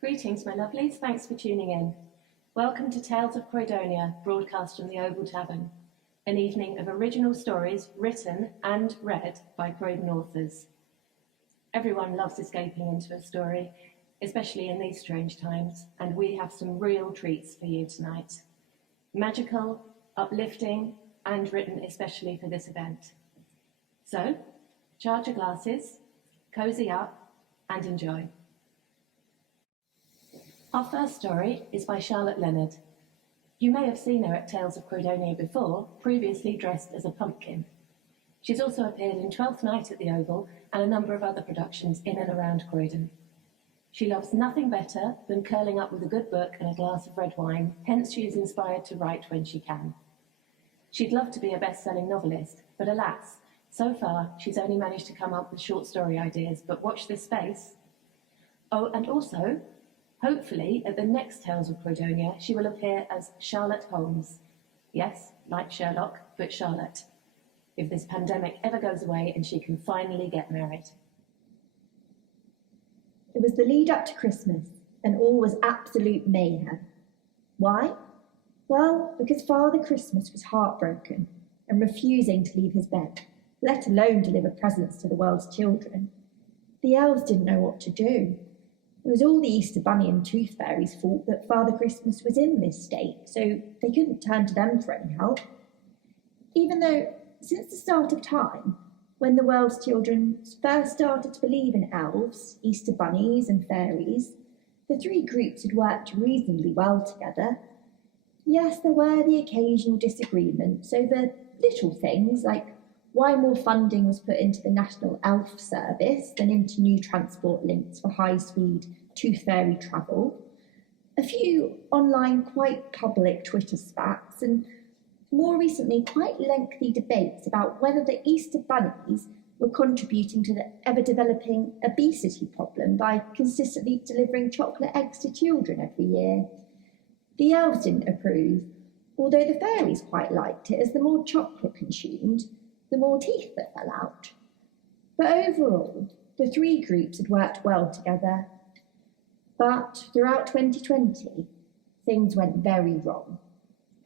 Greetings, my lovelies. Thanks for tuning in. Welcome to Tales of Croydonia, broadcast from the Oval Tavern, an evening of original stories written and read by Croydon authors. Everyone loves escaping into a story, especially in these strange times, and we have some real treats for you tonight. Magical, uplifting, and written especially for this event. So, charge your glasses, cozy up, and enjoy. Our first story is by Charlotte Leonard. You may have seen her at Tales of Croydonia before, previously dressed as a pumpkin. She's also appeared in Twelfth Night at the Oval and a number of other productions in and around Croydon. She loves nothing better than curling up with a good book and a glass of red wine, hence she is inspired to write when she can. She'd love to be a best-selling novelist, but alas, so far she's only managed to come up with short story ideas, but watch this space. Oh, and also, hopefully, at the next Tales of Croydonia, she will appear as Charlotte Holmes. Yes, like Sherlock, but Charlotte. If this pandemic ever goes away and she can finally get married. It was the lead up to Christmas, and all was absolute mayhem. Why? Well, because Father Christmas was heartbroken and refusing to leave his bed, let alone deliver presents to the world's children. The elves didn't know what to do. It was all the Easter Bunny and Tooth Fairy's fault that Father Christmas was in this state, so they couldn't turn to them for any help. Even though, since the start of time, when the world's children first started to believe in elves, Easter bunnies and fairies, the three groups had worked reasonably well together. Yes, there were the occasional disagreements over little things like why more funding was put into the National Elf Service than into new transport links for high-speed Tooth Fairy travel, a few online quite public Twitter spats, and more recently quite lengthy debates about whether the Easter bunnies were contributing to the ever-developing obesity problem by consistently delivering chocolate eggs to children every year. The elves didn't approve, although the fairies quite liked it, as the more chocolate consumed, the more teeth that fell out. But overall, the three groups had worked well together. But throughout 2020, things went very wrong.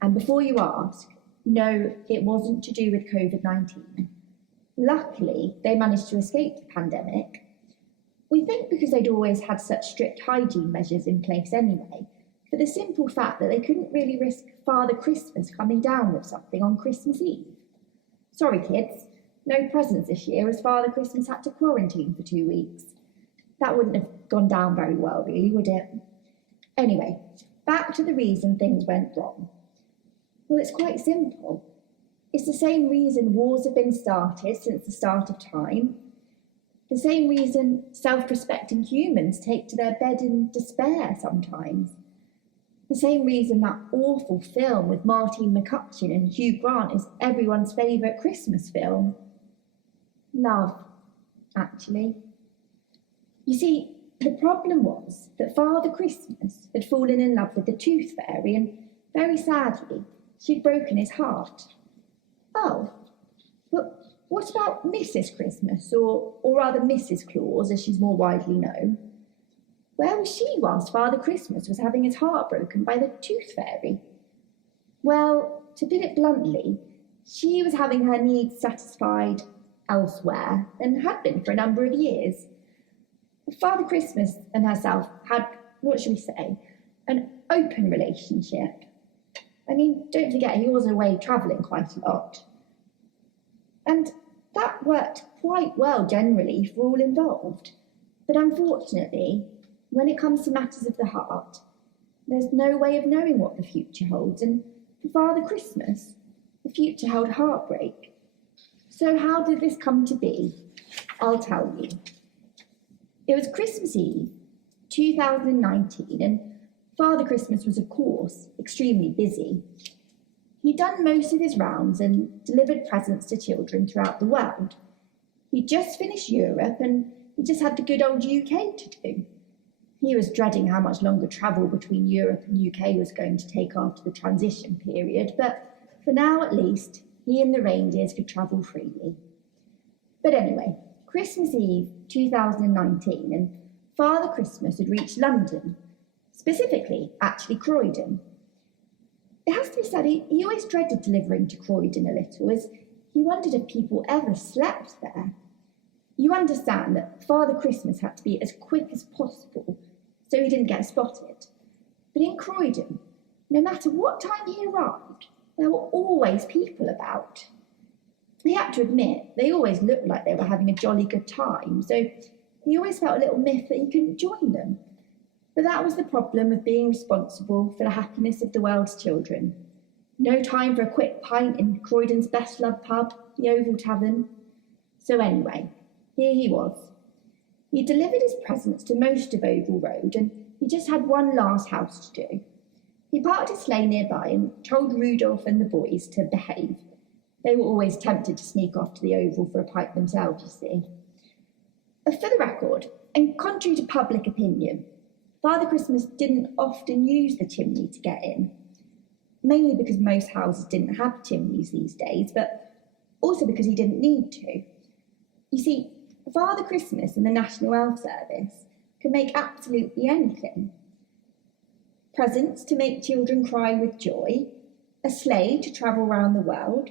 And before you ask, no, it wasn't to do with COVID-19. Luckily, they managed to escape the pandemic. We think because they'd always had such strict hygiene measures in place anyway, for the simple fact that they couldn't really risk Father Christmas coming down with something on Christmas Eve. Sorry kids, no presents this year as Father Christmas had to quarantine for 2 weeks. That wouldn't have gone down very well really, would it? Anyway, back to the reason things went wrong. Well, it's quite simple. It's the same reason wars have been started since the start of time. The same reason self-respecting humans take to their bed in despair sometimes. The same reason that awful film with Martine McCutcheon and Hugh Grant is everyone's favourite Christmas film. Love, actually. You see, the problem was that Father Christmas had fallen in love with the Tooth Fairy and, very sadly, she'd broken his heart. Oh, but what about Mrs. Christmas, or rather Mrs. Claus, as she's more widely known? Where was she whilst Father Christmas was having his heart broken by the Tooth Fairy? Well, to put it bluntly, she was having her needs satisfied elsewhere, and had been for a number of years. Father Christmas and herself had, what shall we say, an open relationship. I mean, don't forget, he was away travelling quite a lot. And that worked quite well generally for all involved. But unfortunately, when it comes to matters of the heart, there's no way of knowing what the future holds, and for Father Christmas, the future held heartbreak. So how did this come to be? I'll tell you. It was Christmas Eve, 2019, and Father Christmas was, of course, extremely busy. He'd done most of his rounds and delivered presents to children throughout the world. He'd just finished Europe, and he just had the good old UK to do. He was dreading how much longer travel between Europe and UK was going to take after the transition period, but for now at least, he and the reindeers could travel freely. But anyway, Christmas Eve 2019, and Father Christmas had reached London, Specifically, actually, Croydon. It has to be said, he always dreaded delivering to Croydon a little, as he wondered if people ever slept there. You understand that Father Christmas had to be as quick as possible so he didn't get spotted. But in Croydon, no matter what time he arrived, there were always people about. He had to admit, they always looked like they were having a jolly good time, so he always felt a little miffed that he couldn't join them. But that was the problem with being responsible for the happiness of the world's children. No time for a quick pint in Croydon's best-loved pub, the Oval Tavern. So anyway, here he was. He delivered his presents to most of Oval Road, and he just had one last house to do. He parked his sleigh nearby and told Rudolph and the boys to behave. They were always tempted to sneak off to the Oval for a pipe themselves, you see. For the record, and contrary to public opinion, Father Christmas didn't often use the chimney to get in, mainly because most houses didn't have chimneys these days, but also because he didn't need to. You see, Father Christmas and the National Health Service can make absolutely anything. Presents to make children cry with joy, a sleigh to travel round the world.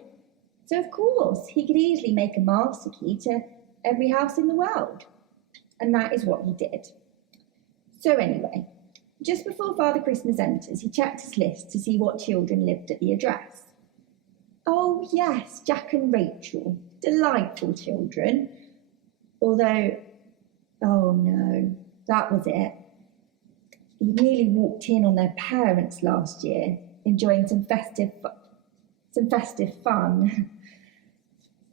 So of course, he could easily make a master key to every house in the world. And that is what he did. So anyway, just before Father Christmas enters, he checked his list to see what children lived at the address. Oh yes, Jack and Rachel, delightful children. Although, oh no, that was it. He nearly walked in on their parents last year, enjoying some festive fun.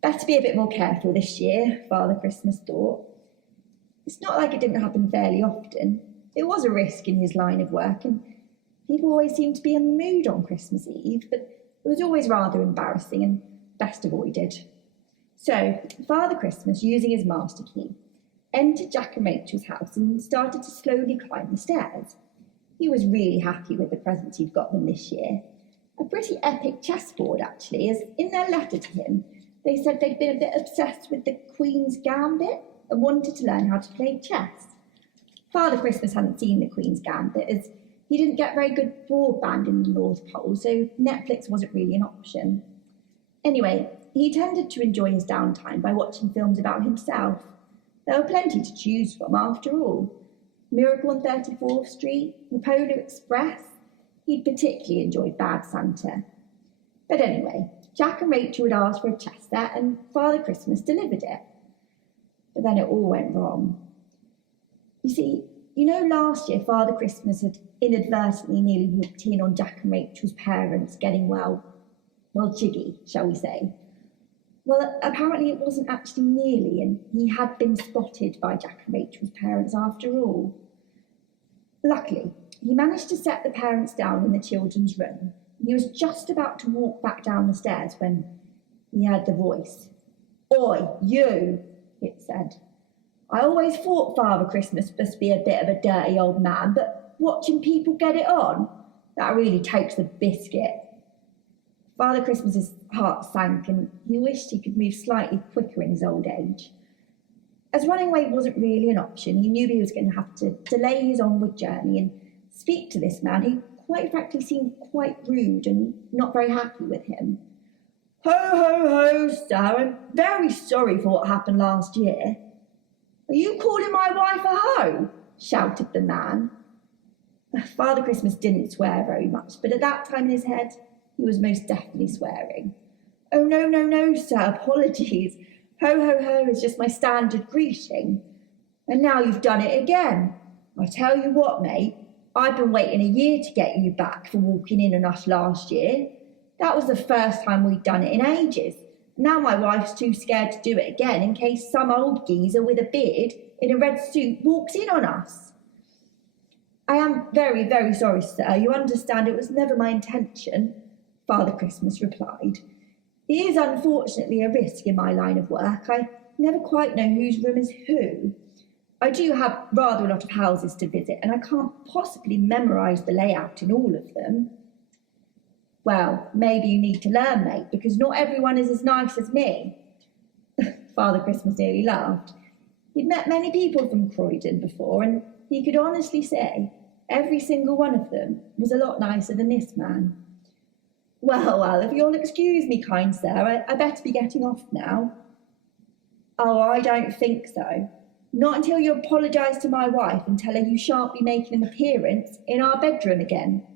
Better be a bit more careful this year, Father Christmas thought. It's not like it didn't happen fairly often. It was a risk in his line of work, and people always seemed to be in the mood on Christmas Eve, but it was always rather embarrassing and best avoided. So, Father Christmas, using his master key, entered Jack and Rachel's house and started to slowly climb the stairs. He was really happy with the presents he'd got them this year. A pretty epic chessboard, actually, as in their letter to him, they said they'd been a bit obsessed with the Queen's Gambit and wanted to learn how to play chess. Father Christmas hadn't seen the Queen's Gambit, as he didn't get very good broadband in the North Pole, so Netflix wasn't really an option. Anyway, he tended to enjoy his downtime by watching films about himself. There were plenty to choose from, after all. Miracle on 34th Street, The Polar Express. He'd particularly enjoyed Bad Santa. But anyway, Jack and Rachel had asked for a chess set, and Father Christmas delivered it. But then it all went wrong. You see, last year Father Christmas had inadvertently nearly walked in on Jack and Rachel's parents getting well, jiggy, shall we say. Well, apparently it wasn't actually nearly, and he had been spotted by Jack and Rachel's parents after all. Luckily, he managed to set the parents down in the children's room. He was just about to walk back down the stairs when he heard the voice. "Oi, you," it said. "I always thought Father Christmas must be a bit of a dirty old man, but watching people get it on, that really takes the biscuit." Father Christmas's heart sank, and he wished he could move slightly quicker in his old age. As running away wasn't really an option, he knew he was going to have to delay his onward journey and speak to this man who quite frankly seemed quite rude and not very happy with him. "Ho, ho, ho, sir, I'm very sorry for what happened last year." "Are you calling my wife a hoe?" shouted the man. Father Christmas didn't swear very much, but at that time in his head, he was most definitely swearing. "Oh, no, sir, apologies. Ho, ho, ho is just my standard greeting. And now you've done it again. I tell you what, mate, I've been waiting a year to get you back for walking in on us last year. That was the first time we'd done it in ages. Now my wife's too scared to do it again in case some old geezer with a beard in a red suit walks in on us." "I am very, very sorry, sir. You understand it was never my intention," Father Christmas replied. "It is unfortunately a risk in my line of work. I never quite know whose room is who. I do have rather a lot of houses to visit, and I can't possibly memorise the layout in all of them." "Well, maybe you need to learn, mate, because not everyone is as nice as me." Father Christmas nearly laughed. He'd met many people from Croydon before, and he could honestly say Every single one of them was a lot nicer than this man. Well, if you'll excuse me, kind sir, I better be getting off now. Oh, I don't think so. Not until you apologise to my wife and tell her you shan't be making an appearance in our bedroom again.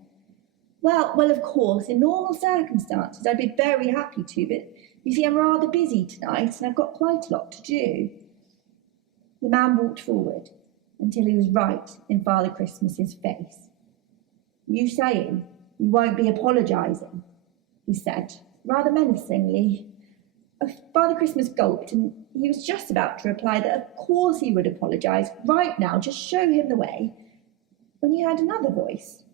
Well, of course, in normal circumstances I'd be very happy to, but you see I'm rather busy tonight and I've got quite a lot to do. The man walked forward until he was right in Father Christmas's face. You saying you won't be apologising? He said, rather menacingly. Father Christmas gulped, and he was just about to reply that of course he would apologise right now, just show him the way, when he heard another voice.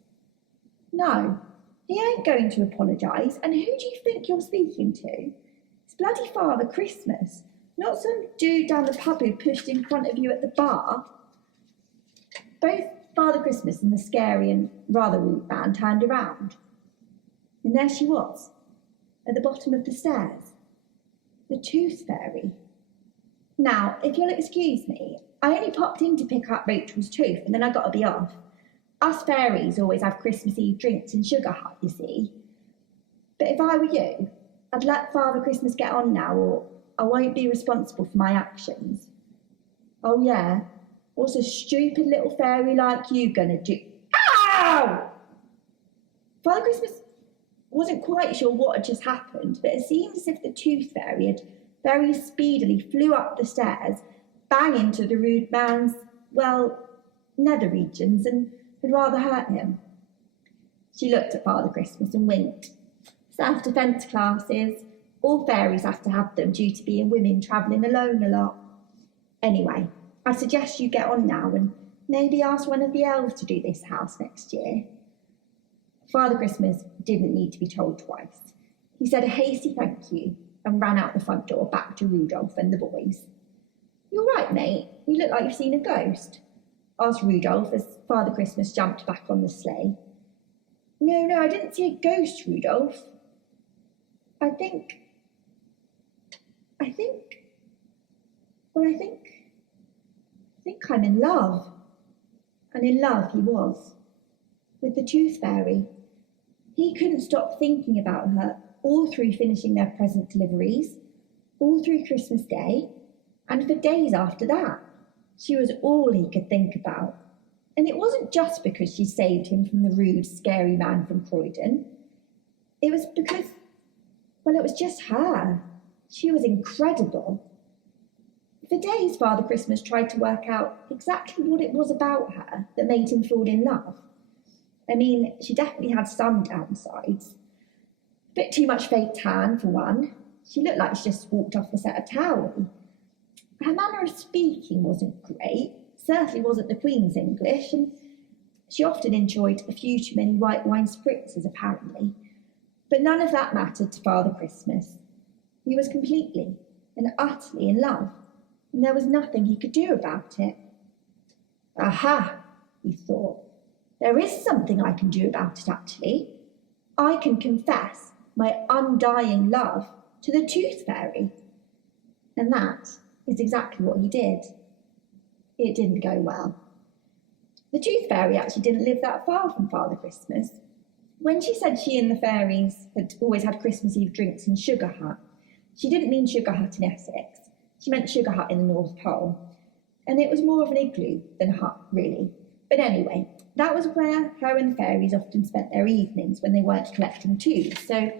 No, he ain't going to apologise, and who do you think you're speaking to? It's bloody Father Christmas, not some dude down the pub who pushed in front of you at the bar. Both Father Christmas and the scary and rather rude man turned around. And there she was, at the bottom of the stairs, the Tooth Fairy. Now, if you'll excuse me, I only popped in to pick up Rachel's tooth and then I got to be off. Us fairies always have Christmas Eve drinks in Sugar Hut, you see. But if I were you, I'd let Father Christmas get on now, or I won't be responsible for my actions. Oh yeah? What's a stupid little fairy like you gonna do? Ow! Father Christmas wasn't quite sure what had just happened, but it seemed as if the Tooth Fairy had very speedily flew up the stairs, bang into the rude man's, nether regions, and had rather hurt him. She looked at Father Christmas and winked. Self-defence classes, all fairies have to have them due to being women travelling alone a lot. Anyway, I suggest you get on now and maybe ask one of the elves to do this house next year. Father Christmas didn't need to be told twice. He said a hasty thank you and ran out the front door back to Rudolph and the boys. You all right, mate? You look like you've seen a ghost, asked Rudolph as Father Christmas jumped back on the sleigh. No, I didn't see a ghost, Rudolph. I think I'm in love. And in love he was, with the Tooth Fairy. He couldn't stop thinking about her all through finishing their present deliveries, all through Christmas Day, and for days after that. She was all he could think about. And it wasn't just because she saved him from the rude, scary man from Croydon. It was because, it was just her. She was incredible. For days, Father Christmas tried to work out exactly what it was about her that made him fall in love. I mean, she definitely had some downsides. A bit too much fake tan, for one. She looked like she just walked off the set of Towery. Her manner of speaking wasn't great, certainly wasn't the Queen's English, and she often enjoyed a few too many white wine spritzers, apparently. But none of that mattered to Father Christmas. He was completely and utterly in love, and there was nothing he could do about it. Aha, he thought. There is something I can do about it, actually. I can confess my undying love to the Tooth Fairy. And that is exactly what he did. It didn't go well. The Tooth Fairy actually didn't live that far from Father Christmas. When she said she and the fairies had always had Christmas Eve drinks in Sugar Hut, she didn't mean Sugar Hut in Essex. She meant Sugar Hut in the North Pole. And it was more of an igloo than a hut, really. But anyway, that was where her and the fairies often spent their evenings when they weren't collecting tooths. So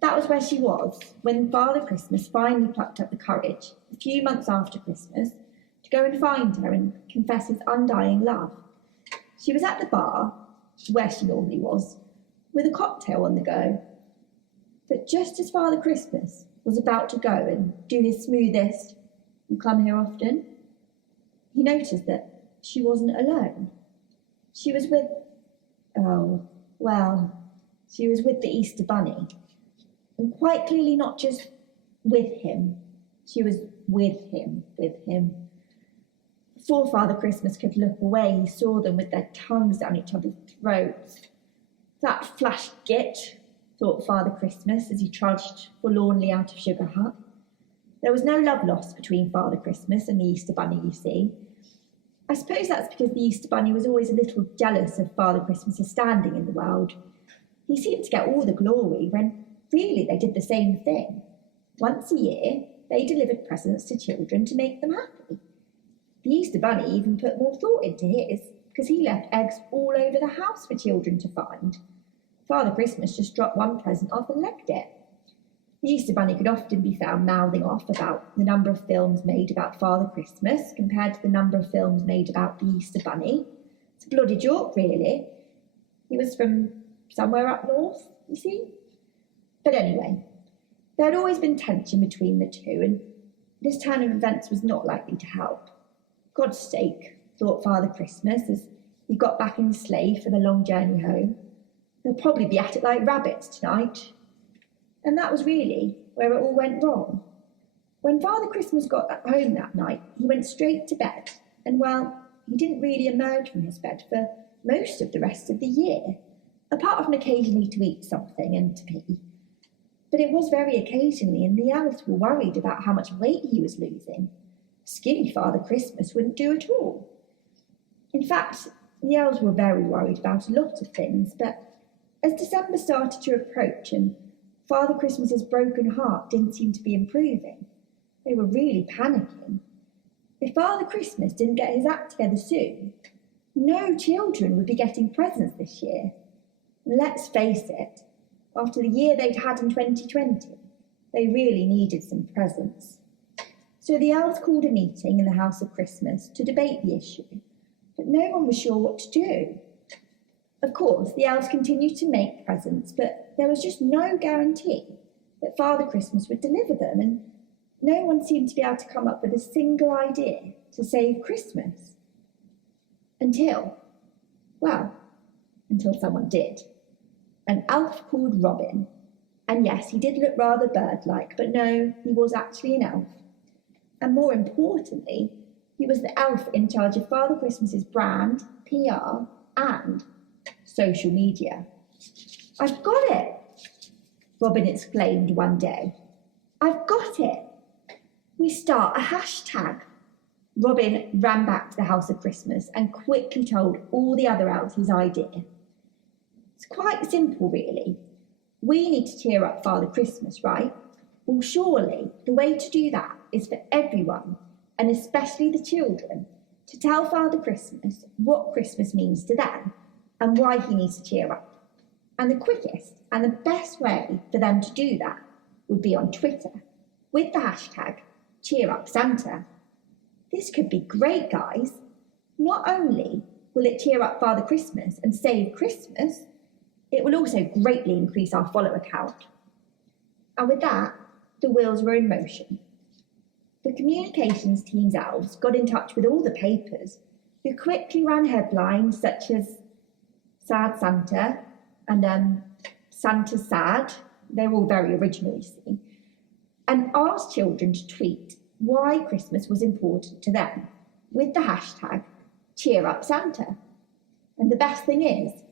that was where she was when Father Christmas finally plucked up the courage, a few months after Christmas, to go and find her and confess his undying love. She was at the bar, where she normally was, with a cocktail on the go. But just as Father Christmas was about to go and do his smoothest, "You come here often?" he noticed that she wasn't alone. She was with, she was with the Easter Bunny. And quite clearly not just with him, she was with him. Before Father Christmas could look away, he saw them with their tongues down each other's throats. That flash git, thought Father Christmas as he trudged forlornly out of Sugar Hut. There was no love lost between Father Christmas and the Easter Bunny, you see. I suppose that's because the Easter Bunny was always a little jealous of Father Christmas's standing in the world. He seemed to get all the glory when really they did the same thing. Once a year, they delivered presents to children to make them happy. The Easter Bunny even put more thought into his, because he left eggs all over the house for children to find. Father Christmas just dropped one present off and legged it. The Easter Bunny could often be found mouthing off about the number of films made about Father Christmas compared to the number of films made about the Easter Bunny. It's a bloody joke, really. He was from somewhere up north, you see. But anyway, there had always been tension between the two, and this turn of events was not likely to help. God's sake, thought Father Christmas as he got back in the sleigh for the long journey home. They'll probably be at it like rabbits tonight. And that was really where it all went wrong. When Father Christmas got home that night, he went straight to bed, and well, he didn't really emerge from his bed for most of the rest of the year, apart from occasionally to eat something and to pee. But it was very occasionally, and the elves were worried about how much weight he was losing. Skinny Father Christmas wouldn't do at all. In fact, the elves were very worried about a lot of things, but as December started to approach and Father Christmas's broken heart didn't seem to be improving, they were really panicking. If Father Christmas didn't get his act together soon, no children would be getting presents this year. And let's face it, after the year they'd had in 2020, they really needed some presents. So the elves called a meeting in the House of Christmas to debate the issue, but no one was sure what to do. Of course, the elves continued to make presents, but there was just no guarantee that Father Christmas would deliver them, and no one seemed to be able to come up with a single idea to save Christmas. Until someone did. An elf called Robin. And yes, he did look rather bird-like, but no, he was actually an elf. And more importantly, he was the elf in charge of Father Christmas's brand, PR, and social media. I've got it, Robin exclaimed one day. I've got it. We start a hashtag. Robin ran back to the House of Christmas and quickly told all the other elves his idea. It's quite simple, really. We need to cheer up Father Christmas, right? Well, surely the way to do that is for everyone, and especially the children, to tell Father Christmas what Christmas means to them and why he needs to cheer up. And the quickest and the best way for them to do that would be on Twitter with the hashtag #CheerUpSanta. This could be great, guys. Not only will it cheer up Father Christmas and save Christmas, it will also greatly increase our follower count. And with that, the wheels were in motion. The communications team's elves got in touch with all the papers, who quickly ran headlines such as Sad Santa and Santa's Sad. They're all very original, you see, and asked children to tweet why Christmas was important to them with the hashtag #CheerUpSanta. And the best thing is,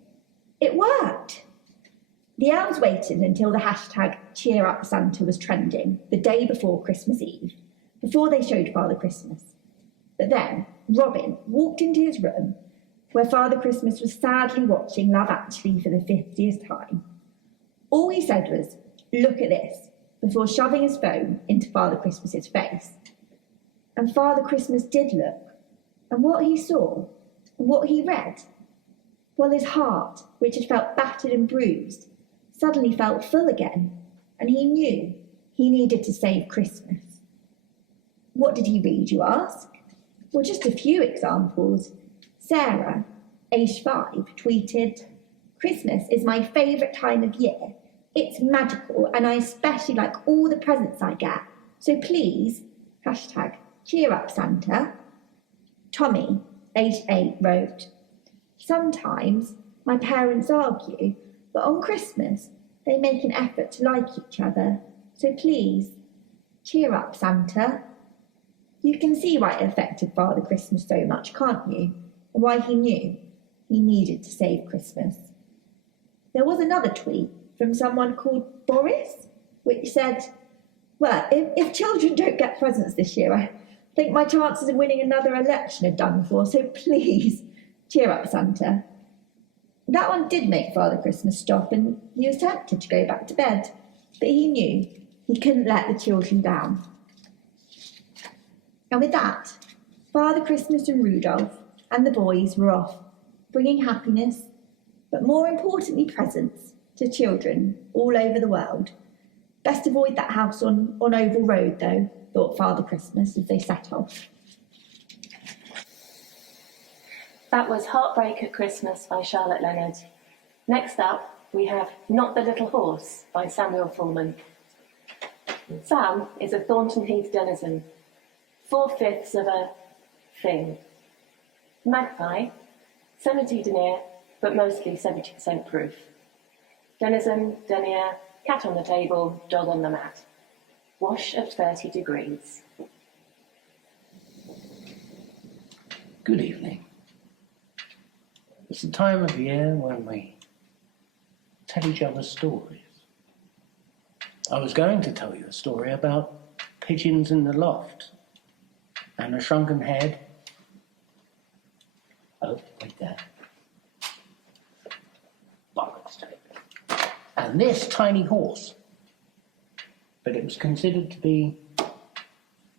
it worked. The elves waited until the hashtag #CheerUpSanta was trending the day before Christmas Eve, before they showed Father Christmas. But then Robin walked into his room, where Father Christmas was sadly watching Love Actually for the 50th time. All he said was, "Look at this," before shoving his phone into Father Christmas's face. And Father Christmas did look, and what he saw, and what he read, well, his heart, which had felt battered and bruised, suddenly felt full again, and he knew he needed to save Christmas. What did he read, you ask? Well, just a few examples. Sarah, aged 5, tweeted, "Christmas is my favourite time of year. It's magical, and I especially like all the presents I get. So please, hashtag #CheerUpSanta. Tommy, aged 8, wrote, "Sometimes my parents argue, but on Christmas they make an effort to like each other. So please, cheer up, Santa." You can see why it affected Father Christmas so much, can't you? And why he knew he needed to save Christmas. There was another tweet from someone called Boris, which said, "Well, if children don't get presents this year, I think my chances of winning another election are done for, so please, cheer up, Santa. That one did make Father Christmas stop, and he was tempted to go back to bed, but he knew he couldn't let the children down. And with that, Father Christmas and Rudolph and the boys were off, bringing happiness, but more importantly presents, to children all over the world. Best avoid that house on Oval Road, though, thought Father Christmas as they set off. That was Heartbreak at Christmas by Charlotte Leonard. Next up, we have Not the Little Horse by Samuel Fullman. Sam is a Thornton Heath denizen, 4/5 of a thing. Magpie, semi-denier, but mostly 70% proof. Denizen, denier, cat on the table, dog on the mat. Wash at 30 degrees. Good evening. It's the time of year when we tell each other stories. I was going to tell you a story about pigeons in the loft and a shrunken head. Oh, wait there. Bollocks to it. And this tiny horse. But it was considered to be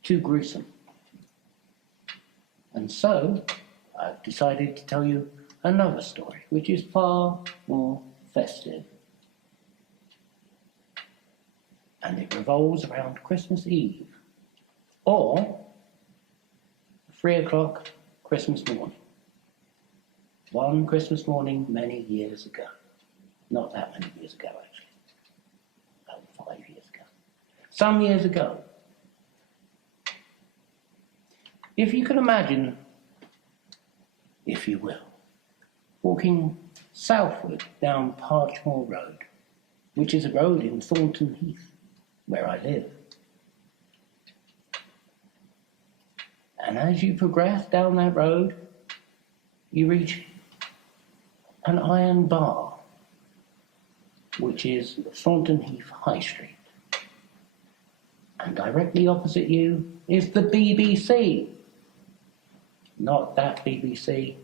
too gruesome. And so I've decided to tell you another story, which is far more festive. And it revolves around Christmas Eve, or 3 o'clock Christmas morning. One Christmas morning many years ago. Not that many years ago, actually. About 5 years ago. Some years ago. If you can imagine, if you will, walking southward down Parchmore Road, which is a road in Thornton Heath, where I live. And as you progress down that road, you reach an iron bar, which is Thornton Heath High Street. And directly opposite you is the BBC. Not that BBC,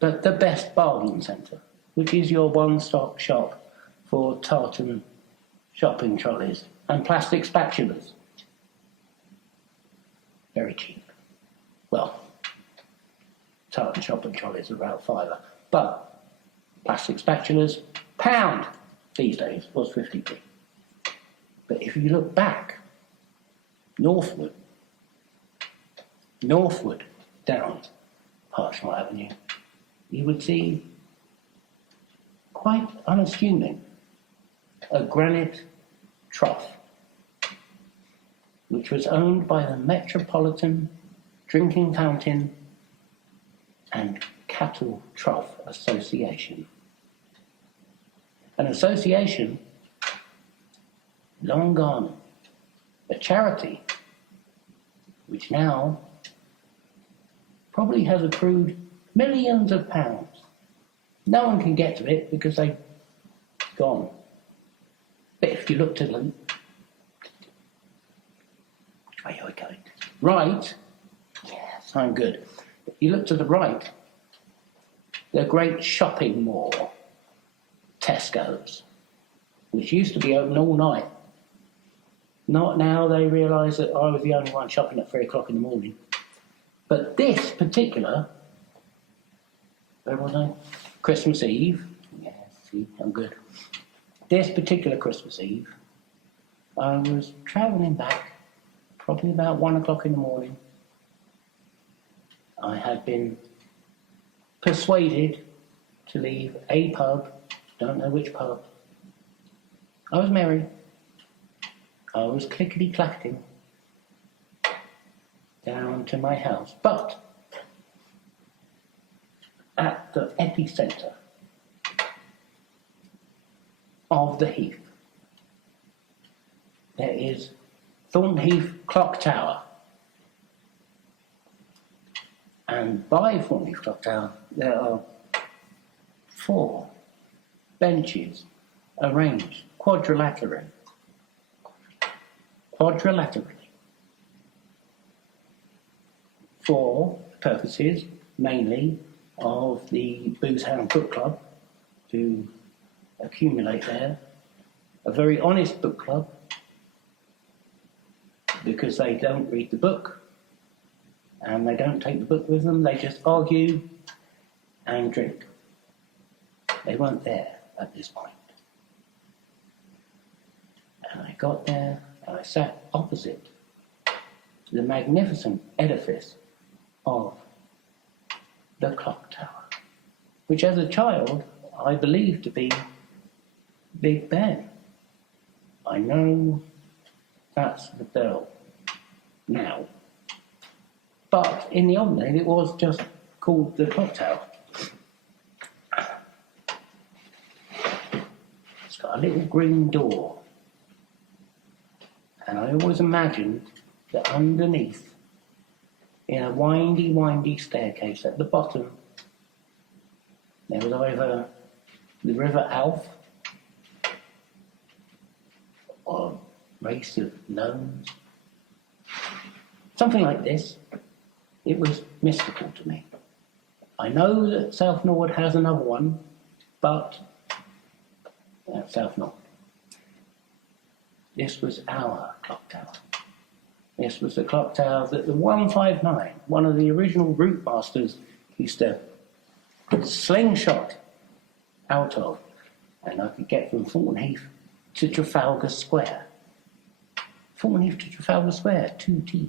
but the Best Bargain Centre, which is your one-stop shop for tartan shopping trolleys and plastic spatulas. Very cheap. Well, tartan shopping trolleys are about £5, but plastic spatulas, £1 these days, was 50p. But if you look back, northward down Parchmore Avenue, you would see, quite unassuming, a granite trough, which was owned by the Metropolitan Drinking Fountain and Cattle Trough Association. An association long gone, a charity which now probably has accrued millions of pounds. No one can get to it because they've gone. But if you look to the... Which way are we going? Right. Yes, I'm good. If you look to the right, the great shopping mall, Tesco's, which used to be open all night. Not now, they realise that I was the only one shopping at 3 o'clock in the morning. But this particular, where was I? Christmas Eve. Yes, see, I'm good. This particular Christmas Eve, I was travelling back, probably about 1 o'clock in the morning. I had been persuaded to leave a pub, don't know which pub. I was merry. I was clickety-clacking down to my house. But at the epicentre of the heath, there is Thornton Heath Clock Tower. And by Thornton Heath Clock Tower, there are 4 benches arranged quadrilaterally. for purposes mainly of the Booze Hound Book Club to accumulate there. A very honest book club, because they don't read the book and they don't take the book with them, they just argue and drink. They weren't there at this point. And I got there and I sat opposite the magnificent edifice of the clock tower, which as a child I believed to be Big Ben. I know that's the bell now, but in the old days it was just called the clock tower. It's got a little green door, and I always imagined that underneath, in a windy staircase at the bottom, there was either the River Alf or race of gnomes, something like this. It was mystical to me. I know that South Norwood has another one, but South Norwood. This was our clock tower. This was the clock tower that the 159, one of the original route masters, used to slingshot out of, and I could get from Fulton Heath to Trafalgar Square. Fulton Heath to Trafalgar Square, 2 T's.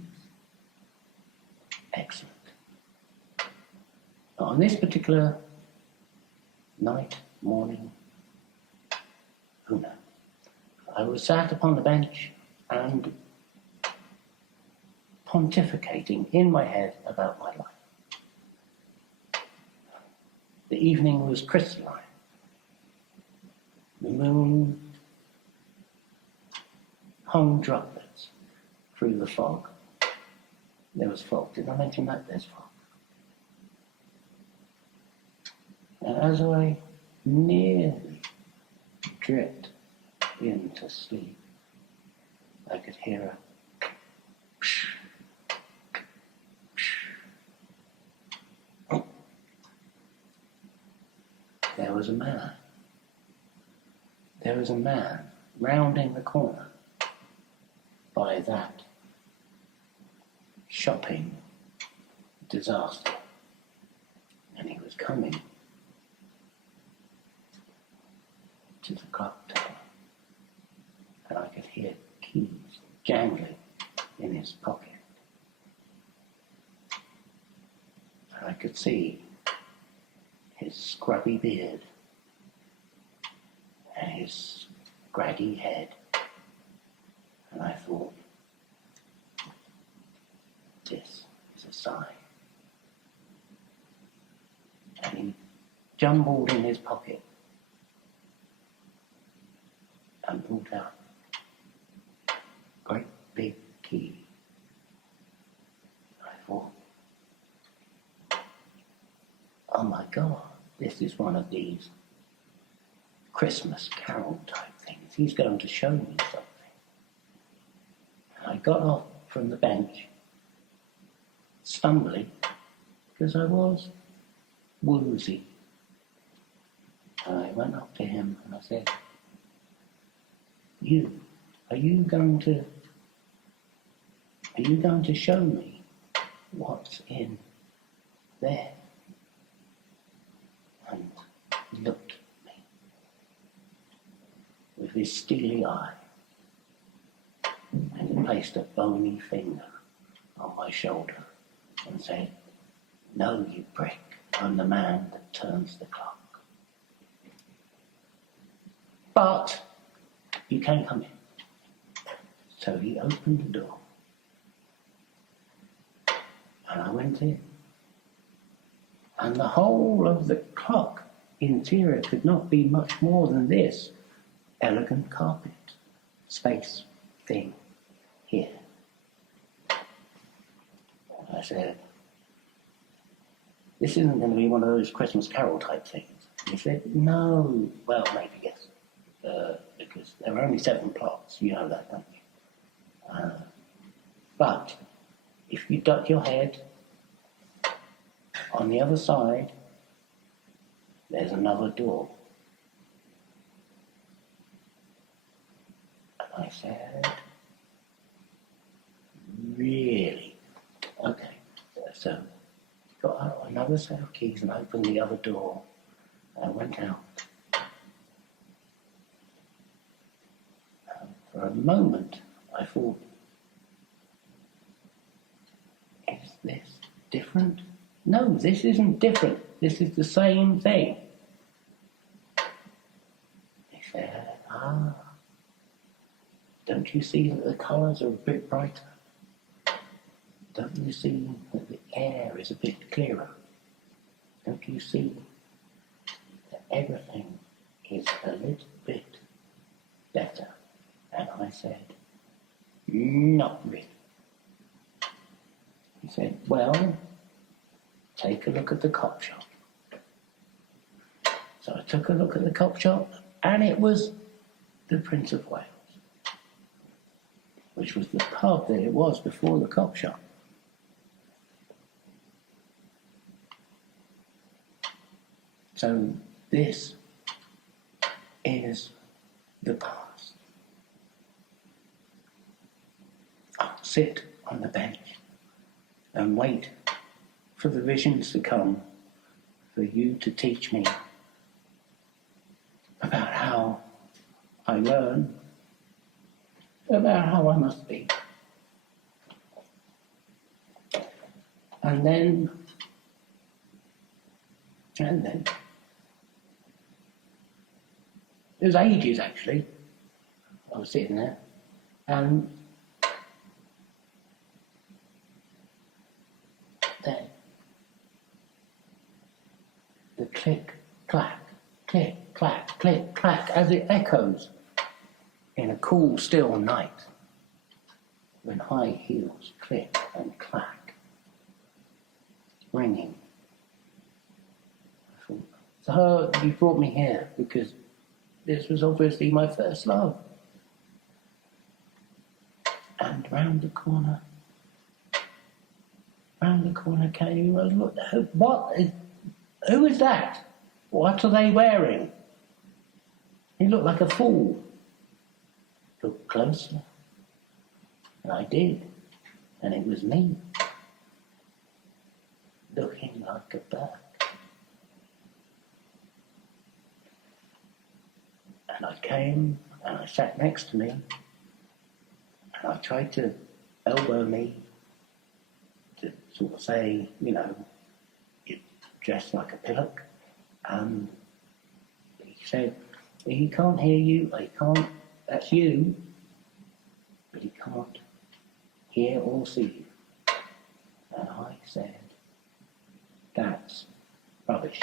Excellent. On this particular night, morning, who knows, I was sat upon the bench and pontificating in my head about my life. The evening was crystalline. The moon hung droplets through the fog. There was fog. Did I mention that? There's fog. And as I nearly dripped into sleep, I could hear a psh, psh. There was a man. There was a man rounding the corner by that shopping disaster, and he was coming to the clock tower, and I could hear keys jangling in his pocket, and I could see his scrubby beard and his scraggy head, and I thought, this is a sign. And he jumbled in his pocket and pulled out a great big key. I thought, oh my God, this is one of these Christmas carol type things. He's going to show me something. And I got off from the bench, stumbling, because I was woozy. And I went up to him and I said, are you going to show me what's in there? And he looked at me with his steely eye, and he placed a bony finger on my shoulder and said, no, you prick, I'm the man that turns the clock. But you can come in. So he opened the door, and I went in. And the whole of the clock interior could not be much more than this elegant carpet space thing here. I said, this isn't going to be one of those Christmas carol type things. He said, no, well, maybe yes, because there are only 7 plots, you know that, don't you? But if you duck your head On the other side, there's another door. And I said, really? Okay. So, got out another set of keys and opened the other door. I went out. For a moment, I thought, is this different? No, this isn't different. This is the same thing. He said, don't you see that the colours are a bit brighter? Don't you see that the air is a bit clearer? Don't you see that everything is a little bit better? And I said, not really. He said, well, take a look at the cop shop. So I took a look at the cop shop, and it was the Prince of Wales, which was the pub that it was before the cop shop. So this is the past. I'll sit on the bench and wait for the visions to come, for you to teach me about how I learn, about how I must be. And then, it was ages actually. I was sitting there, and then the click, clack, click, clack, click, clack, as it echoes in a cool, still night, when high heels click and clack, ringing. I thought, so you brought me here because this was obviously my first love. And round the corner came, who is that? What are they wearing? He looked like a fool. Looked closer. And I did. And it was me. Looking like a bird. And I came and I sat next to me. And I tried to elbow me to sort of say, you know, you're dressed like a pillock. He said, he can't hear you, he can't, that's you, but he can't hear or see you. And I said, that's rubbish.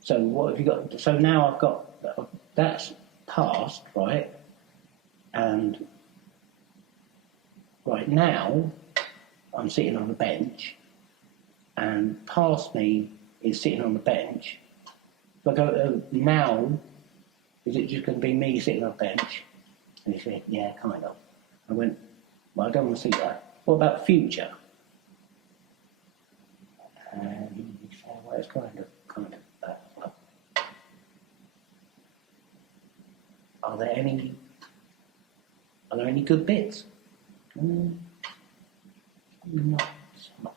So what have you got? So now I've got, that's past, right? And right now, I'm sitting on a bench, and past me is sitting on the bench. If I go, now, is it just going to be me sitting on a bench? And he said, yeah, kind of. I went, well, I don't want to see that. What about future? And he said, well, it's kind of that. Are there any good bits? Not so much.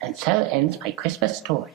And so ends my Christmas story.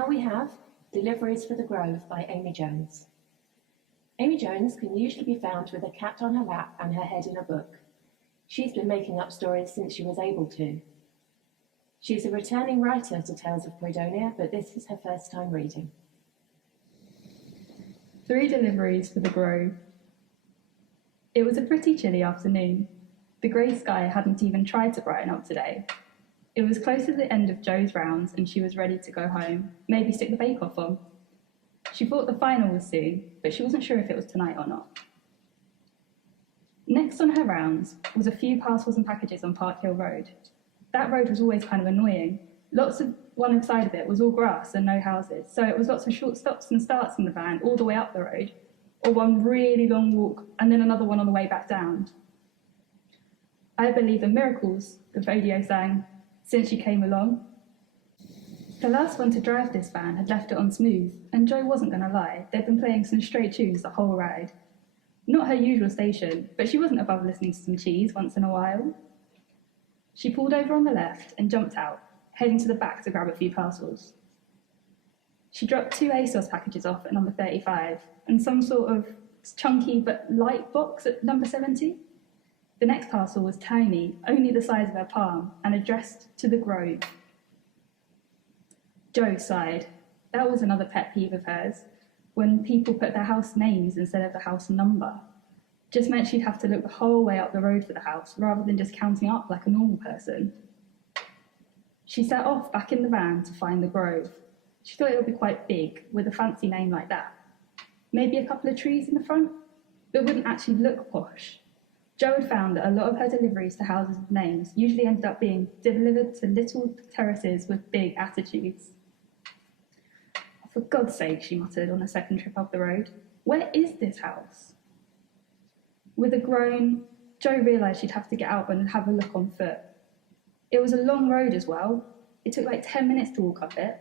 now we have Deliveries for the Grove by Amy Jones. Amy Jones can usually be found with a cat on her lap and her head in a book. She's been making up stories since she was able to. She's a returning writer to Tales of Croydonia, but this is her first time reading. 3 Deliveries for the Grove. It was a pretty chilly afternoon. The grey sky hadn't even tried to brighten up today. It was close to the end of Jo's rounds and she was ready to go home, maybe stick the bake-off on. She thought the final was soon, but she wasn't sure if it was tonight or not. Next on her rounds was a few parcels and packages on Park Hill Road. That road was always kind of annoying. Lots of one side of it was all grass and no houses, so it was lots of short stops and starts in the van all the way up the road, or one really long walk and then another one on the way back down. I believe in miracles, the radio sang, since she came along. The last one to drive this van had left it on smooth, and Jo wasn't going to lie, they'd been playing some straight tunes the whole ride. Not her usual station, but she wasn't above listening to some cheese once in a while. She pulled over on the left and jumped out, heading to the back to grab a few parcels. She dropped 2 ASOS packages off at number 35, and some sort of chunky but light box at number 70. The next parcel was tiny, only the size of her palm, and addressed to the Grove. Jo sighed. That was another pet peeve of hers, when people put their house names instead of the house number. Just meant she'd have to look the whole way up the road for the house, rather than just counting up like a normal person. She set off back in the van to find the Grove. She thought it would be quite big, with a fancy name like that. Maybe a couple of trees in the front, but wouldn't actually look posh. Jo had found that a lot of her deliveries to houses with names usually ended up being delivered to little terraces with big attitudes. For God's sake, she muttered on the second trip up the road, where is this house? With a groan, Jo realised she'd have to get out and have a look on foot. It was a long road as well. It took like 10 minutes to walk up it.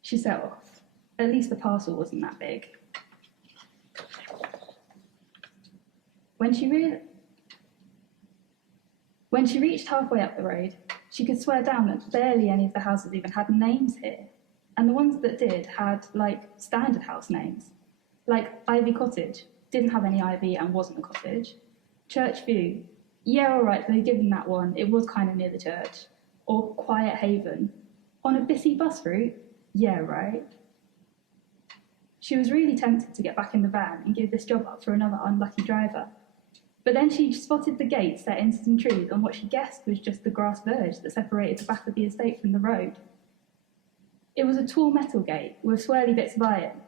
She set off. At least the parcel wasn't that big. When she reached halfway up the road, she could swear down that barely any of the houses even had names here. And the ones that did had, like, standard house names. Like Ivy Cottage, didn't have any ivy and wasn't a cottage. Church View, yeah, all right, they'd given that one, it was kind of near the church. Or Quiet Haven, on a busy bus route, yeah, right. She was really tempted to get back in the van and give this job up for another unlucky driver. But then she spotted the gate set into some trees on what she guessed was just the grass verge that separated the back of the estate from the road. It was a tall metal gate with swirly bits of iron,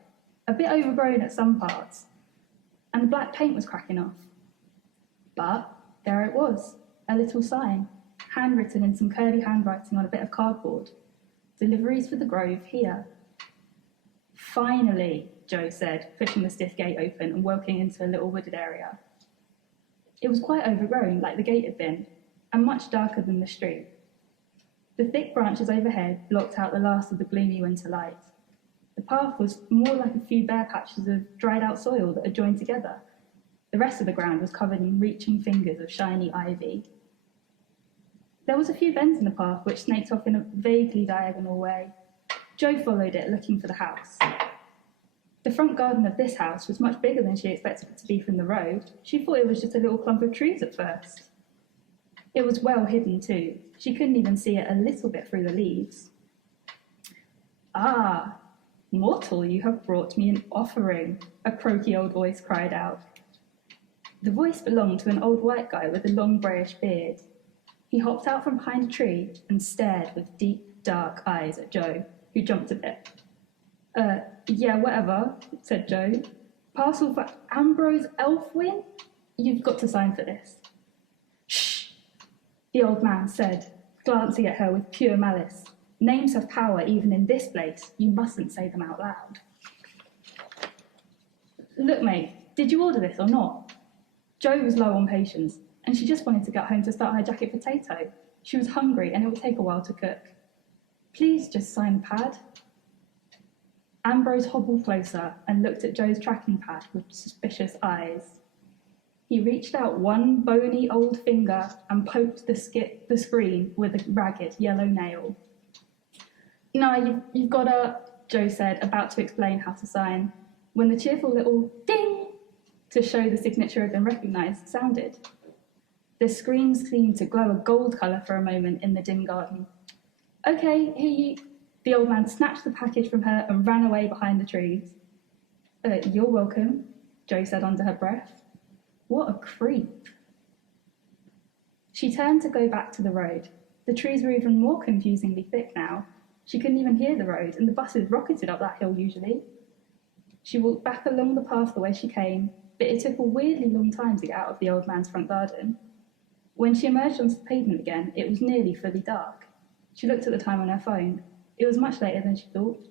a bit overgrown at some parts, and the black paint was cracking off. But there it was, a little sign, handwritten in some curly handwriting on a bit of cardboard. Deliveries for the Grove here. Finally, Jo said, pushing the stiff gate open and walking into a little wooded area. It was quite overgrown, like the gate had been, and much darker than the street. The thick branches overhead blocked out the last of the gloomy winter light. The path was more like a few bare patches of dried out soil that had joined together. The rest of the ground was covered in reaching fingers of shiny ivy. There was a few bends in the path which snaked off in a vaguely diagonal way. Jo followed it, looking for the house. The front garden of this house was much bigger than she expected it to be from the road. She thought it was just a little clump of trees at first. It was well hidden too. She couldn't even see it a little bit through the leaves. Ah, mortal, you have brought me an offering, a croaky old voice cried out. The voice belonged to an old white guy with a long greyish beard. He hopped out from behind a tree and stared with deep, dark eyes at Jo, who jumped a bit. Yeah, whatever, said Jo. Parcel for Ambrose Elfwin? You've got to sign for this. Shh, the old man said, glancing at her with pure malice. Names have power even in this place. You mustn't say them out loud. Look, mate, did you order this or not? Jo was low on patience, and she just wanted to get home to start her jacket potato. She was hungry, and it would take a while to cook. Please just sign the pad. Ambrose hobbled closer and looked at Jo's tracking pad with suspicious eyes. He reached out one bony old finger and poked the screen with a ragged yellow nail. No, you've got to... Joe said, about to explain how to sign, when the cheerful little ding to show the signature had been recognised sounded. The screen seemed to glow a gold colour for a moment in the dim garden. Okay, here you... The old man snatched the package from her and ran away behind the trees. You're welcome, Jo said under her breath. What a creep. She turned to go back to the road. The trees were even more confusingly thick now. She couldn't even hear the road, and the buses rocketed up that hill usually. She walked back along the path the way she came, but it took a weirdly long time to get out of the old man's front garden. When she emerged onto the pavement again, it was nearly fully dark. She looked at the time on her phone. It was much later than she thought.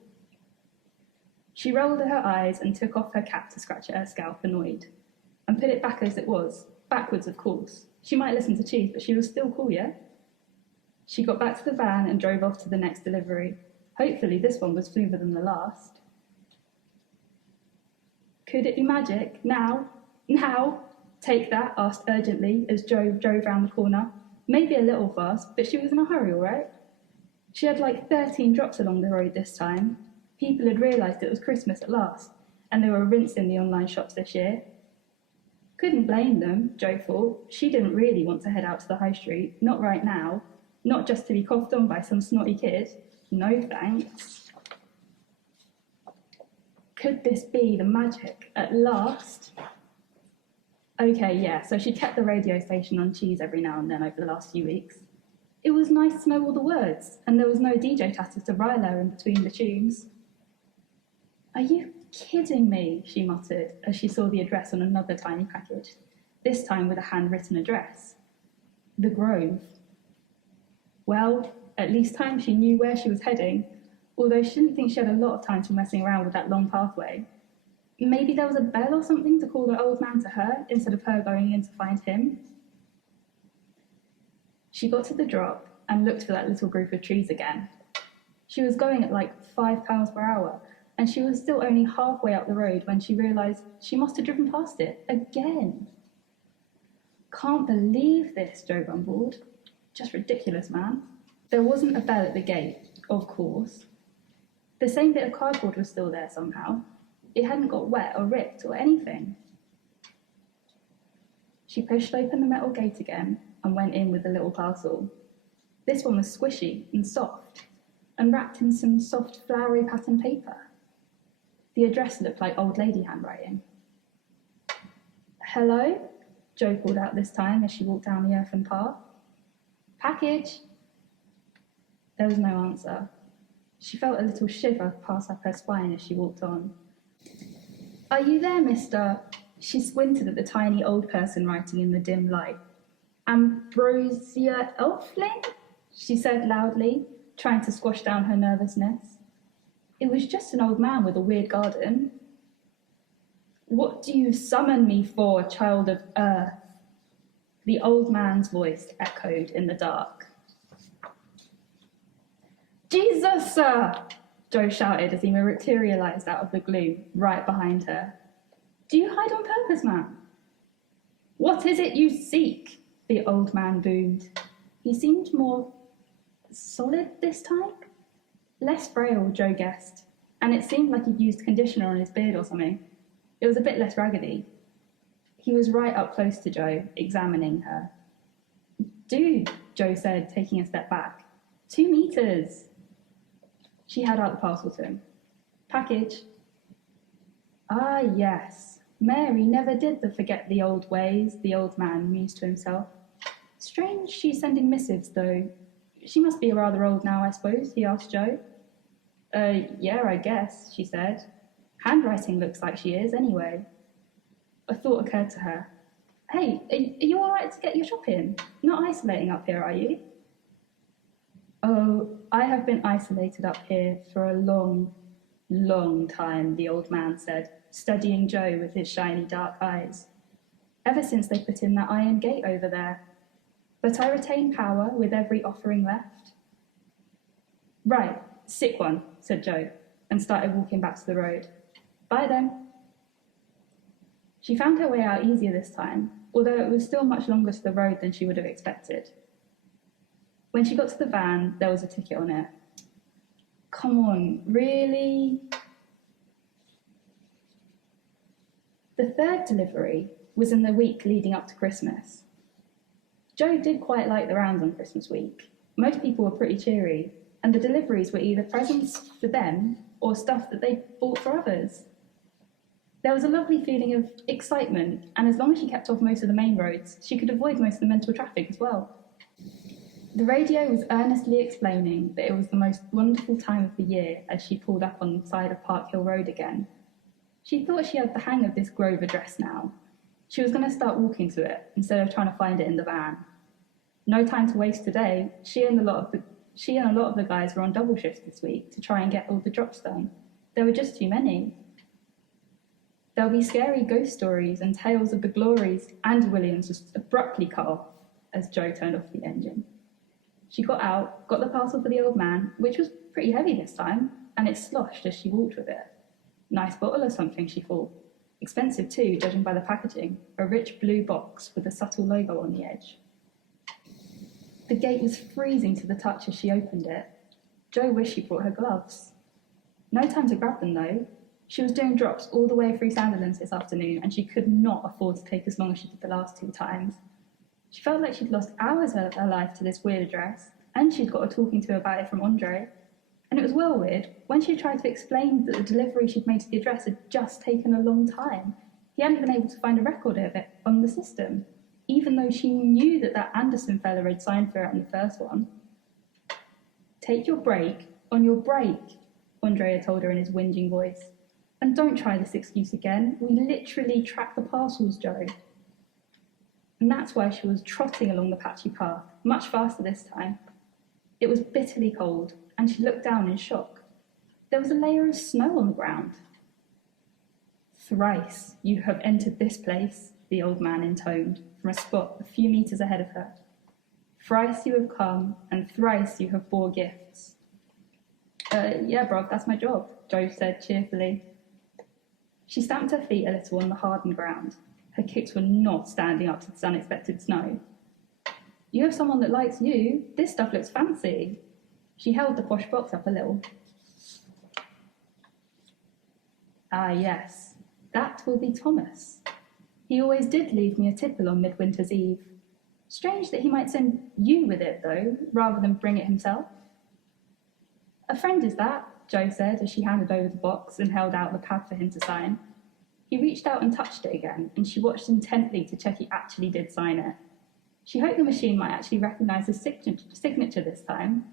She rolled her eyes and took off her cap to scratch at her scalp, annoyed, and put it back as it was, backwards of course. She might listen to Chief, but she was still cool, yeah? She got back to the van and drove off to the next delivery. Hopefully this one was smoother than the last. Could it be magic? Now? Now? Take that, asked urgently as Jo drove round the corner. Maybe a little fast, but she was in a hurry, all right? She had like 13 drops along the road this time. People had realised it was Christmas at last, and they were rinsing the online shops this year. Couldn't blame them, Jo thought. She didn't really want to head out to the high street, not right now. Not just to be coughed on by some snotty kid. No thanks. Could this be the magic at last? Okay, yeah, so she kept the radio station on cheese every now and then over the last few weeks. It was nice to know all the words, and there was no DJ tatters to rile her in between the tunes. Are you kidding me? She muttered as she saw the address on another tiny package, this time with a handwritten address. The Grove. Well, at least time she knew where she was heading, although she didn't think she had a lot of time for messing around with that long pathway. Maybe there was a bell or something to call the old man to her instead of her going in to find him. She got to the drop and looked for that little group of trees again. She was going at like 5 miles per hour, and she was still only halfway up the road when she realised she must have driven past it again. Can't believe this, Jo grumbled. Just ridiculous, man. There wasn't a bell at the gate, of course. The same bit of cardboard was still there somehow. It hadn't got wet or ripped or anything. She pushed open the metal gate again and went in with the little parcel. This one was squishy and soft, and wrapped in some soft, flowery pattern paper. The address looked like old lady handwriting. Hello? Jo called out this time as she walked down the earthen path. Package? There was no answer. She felt a little shiver pass up her spine as she walked on. Are you there, mister? She squinted at the tiny old person writing in the dim light. Ambrosia Elfling? She said loudly, trying to squash down her nervousness. It was just an old man with a weird garden. What do you summon me for, child of earth? The old man's voice echoed in the dark. Jesus, sir! Jo shouted as he materialised out of the gloom right behind her. Do you hide on purpose, man? What is it you seek? The old man boomed. He seemed more solid this time. Less frail, Jo guessed, and it seemed like he'd used conditioner on his beard or something. It was a bit less raggedy. He was right up close to Jo, examining her. Dude, Jo said, taking a step back. 2 meters. She held out the parcel to him. Package. Ah, yes. Mary never did forget the old ways, the old man mused to himself. Strange she's sending missives, though. She must be rather old now, I suppose, he asked Jo. Yeah, I guess, she said. Handwriting looks like she is, anyway. A thought occurred to her. Hey, are you all right to get your shopping? Not isolating up here, are you? Oh, I have been isolated up here for a long, long time, the old man said, studying Jo with his shiny dark eyes. Ever since they put in that iron gate over there. But I retain power with every offering left. Right, sick one, said Jo, and started walking back to the road. Bye then. She found her way out easier this time, although it was still much longer to the road than she would have expected. When she got to the van, there was a ticket on it. Come on, really? The third delivery was in the week leading up to Christmas. Jo did quite like the rounds on Christmas week. Most people were pretty cheery, and the deliveries were either presents for them or stuff that they bought for others. There was a lovely feeling of excitement, and as long as she kept off most of the main roads, she could avoid most of the mental traffic as well. The radio was earnestly explaining that it was the most wonderful time of the year as she pulled up on the side of Park Hill Road again. She thought she had the hang of this Grove address now. She was going to start walking to it instead of trying to find it in the van. No time to waste today. She and a lot of the guys were on double shifts this week to try and get all the drops done. There were just too many. There'll be scary ghost stories and tales of the glories. Andy Williams just abruptly cut off as Jo turned off the engine. She got out, got the parcel for the old man, which was pretty heavy this time, and it sloshed as she walked with it. Nice bottle or something, she thought. Expensive too, judging by the packaging, a rich blue box with a subtle logo on the edge. The gate was freezing to the touch as she opened it. Jo wished she brought her gloves. No time to grab them though. She was doing drops all the way through Sandilands this afternoon, and she could not afford to take as long as she did the last 2 times. She felt like she'd lost hours of her life to this weird address, and she'd got a talking to about it from Andre. And it was well weird. When she tried to explain that the delivery she'd made to the address had just taken a long time, he hadn't been able to find a record of it on the system, even though she knew that Anderson fella had signed for it on the first one. Take your break on your break, Andrea told her in his whinging voice. And don't try this excuse again. We literally track the parcels, Jo. And that's why she was trotting along the patchy path, much faster this time. It was bitterly cold, and she looked down in shock. There was a layer of snow on the ground. Thrice you have entered this place, the old man intoned, from a spot a few metres ahead of her. Thrice you have come, and thrice you have bore gifts. Yeah, bruv, that's my job, Jo said cheerfully. She stamped her feet a little on the hardened ground. Her kicks were not standing up to this unexpected snow. You have someone that likes you. This stuff looks fancy. She held the posh box up a little. Ah, yes, that will be Thomas. He always did leave me a tipple on Midwinter's Eve. Strange that he might send you with it, though, rather than bring it himself. A friend is that, Jo said as she handed over the box and held out the pad for him to sign. He reached out and touched it again, and she watched intently to check he actually did sign it. She hoped the machine might actually recognise his signature this time.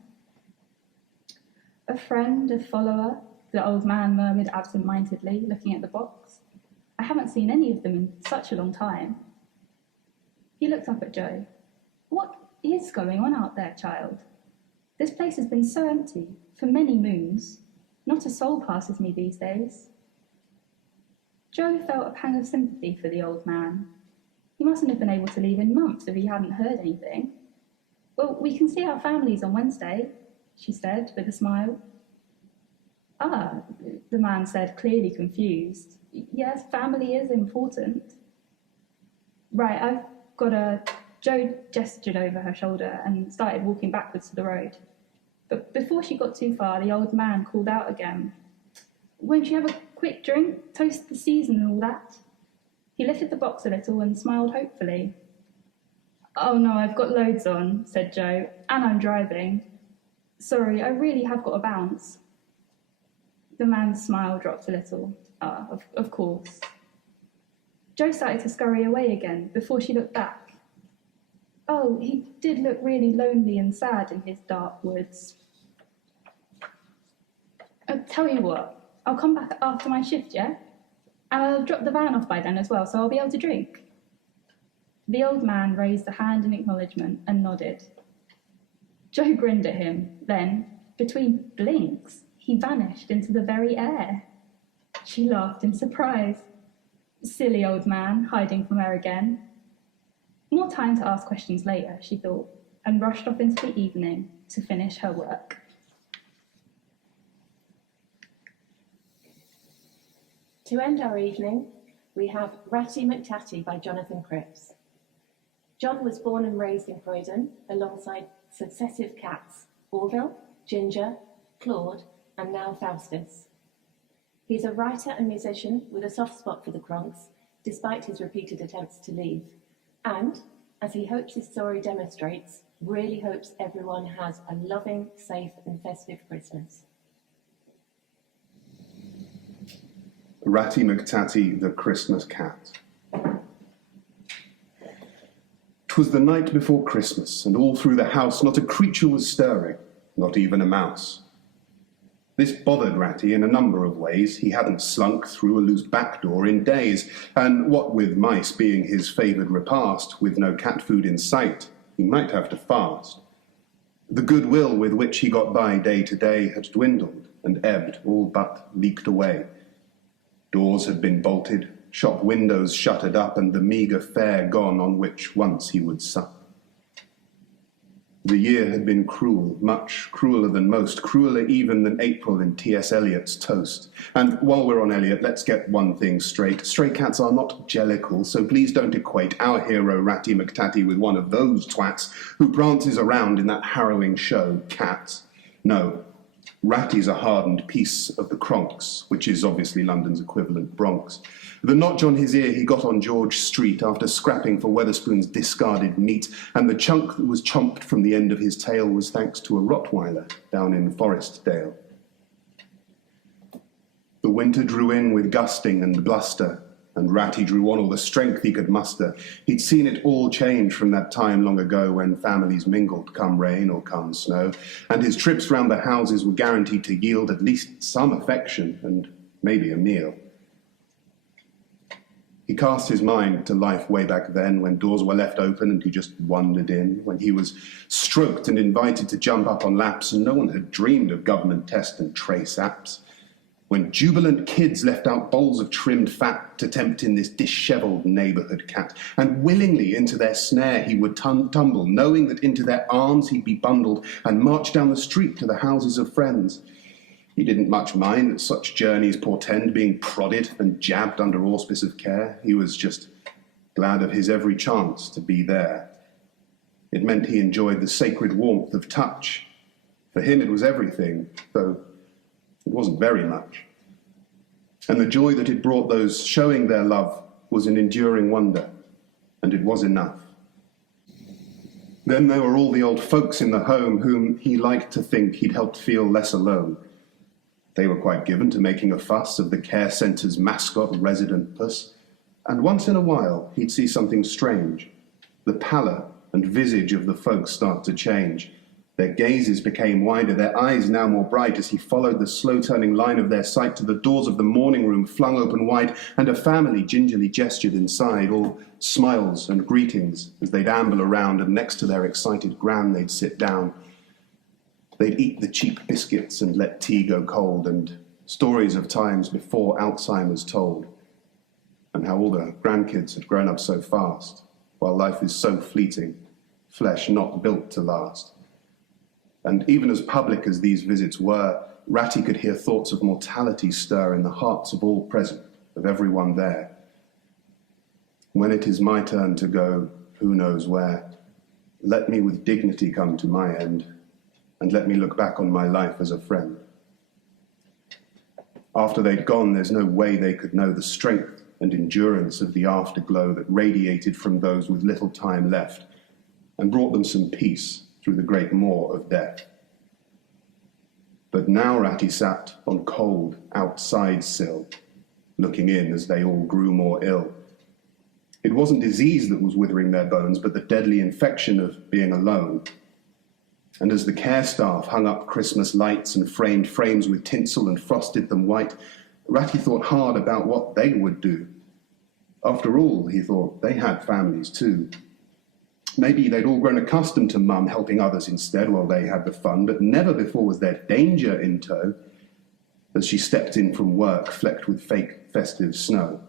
A friend, a follower, the old man murmured absent-mindedly, looking at the box. I haven't seen any of them in such a long time. He looked up at Jo. What is going on out there, child? This place has been so empty for many moons. Not a soul passes me these days. Jo felt a pang of sympathy for the old man. He mustn't have been able to leave in months if he hadn't heard anything. Well, we can see our families on Wednesday, she said with a smile. Ah, the man said, clearly confused. Yes, family is important. Right, I've got a... Jo gestured over her shoulder and started walking backwards to the road. But before she got too far, the old man called out again. Won't you have a quick drink? Toast the season and all that? He lifted the box a little and smiled hopefully. Oh no, I've got loads on, said Jo, and I'm driving. Sorry, I really have got to bounce. The man's smile dropped a little. Of course. Jo started to scurry away again before she looked back. Oh, he did look really lonely and sad in his dark woods. I'll tell you what, I'll come back after my shift, yeah? And I'll drop the van off by then as well, so I'll be able to drink. The old man raised a hand in acknowledgement and nodded. Jo grinned at him. Then, between blinks, he vanished into the very air. She laughed in surprise. Silly old man, hiding from her again. More time to ask questions later, she thought, and rushed off into the evening to finish her work. To end our evening, we have Ratty McTatty by Jonathon Cripps. John was born and raised in Croydon alongside successive cats, Orville, Ginger, Claude, and now Faustus. He's a writer and musician with a soft spot for the Cronks, despite his repeated attempts to leave, and, as he hopes his story demonstrates, really hopes everyone has a loving, safe and festive Christmas. Ratty McTatty, the Christmas Cat. 'Twas the night before Christmas, and all through the house not a creature was stirring, not even a mouse. This bothered Ratty in a number of ways. He hadn't slunk through a loose back door in days, and what with mice being his favoured repast, with no cat food in sight, he might have to fast. The goodwill with which he got by day to day had dwindled and ebbed, all but leaked away. Doors had been bolted, shop windows shuttered up, and the meagre fare gone on which once he would sup. The year had been cruel, much crueler than most, crueler even than April in T.S. Eliot's Toast. And while we're on Eliot, let's get one thing straight. Stray cats are not jellicle, so please don't equate our hero Ratty McTatty with one of those twats who prances around in that harrowing show, Cats. No, Ratty's a hardened piece of the Cronks, which is obviously London's equivalent Bronx. The notch on his ear he got on George Street after scrapping for Wetherspoon's discarded meat, and the chunk that was chomped from the end of his tail was thanks to a Rottweiler down in Forestdale. The winter drew in with gusting and bluster, and Ratty drew on all the strength he could muster. He'd seen it all change from that time long ago when families mingled come rain or come snow, and his trips round the houses were guaranteed to yield at least some affection and maybe a meal. He cast his mind to life way back then, when doors were left open and he just wandered in, when he was stroked and invited to jump up on laps and no one had dreamed of government test and trace apps, when jubilant kids left out bowls of trimmed fat to tempt in this dishevelled neighbourhood cat, and willingly into their snare he would tumble, knowing that into their arms he'd be bundled and march down the street to the houses of friends. He didn't much mind that such journeys portend being prodded and jabbed under auspice of care. He was just glad of his every chance to be there. It meant he enjoyed the sacred warmth of touch. For him it was everything, though it wasn't very much. And the joy that it brought those showing their love was an enduring wonder, and it was enough. Then there were all the old folks in the home whom he liked to think he'd helped feel less alone. They were quite given to making a fuss of the care centre's mascot, resident puss, and once in a while he'd see something strange. The pallor and visage of the folks start to change. Their gazes became wider, their eyes now more bright, as he followed the slow-turning line of their sight to the doors of the morning room flung open wide, and a family gingerly gestured inside, all smiles and greetings as they'd amble around, and next to their excited gran they'd sit down. They'd eat the cheap biscuits and let tea go cold, and stories of times before Alzheimer's told, and how all the grandkids had grown up so fast, while life is so fleeting, flesh not built to last. And even as public as these visits were, Ratty could hear thoughts of mortality stir in the hearts of all present, of everyone there. When it is my turn to go, who knows where, let me with dignity come to my end, and let me look back on my life as a friend. After they'd gone, there's no way they could know the strength and endurance of the afterglow that radiated from those with little time left, and brought them some peace through the great maw of death. But now Ratty sat on cold outside sill, looking in as they all grew more ill. It wasn't disease that was withering their bones, but the deadly infection of being alone. And as the care staff hung up Christmas lights and framed frames with tinsel and frosted them white, Ratty thought hard about what they would do. After all, he thought, they had families too. Maybe they'd all grown accustomed to Mum helping others instead while they had the fun, but never before was there danger in tow as she stepped in from work flecked with fake festive snow.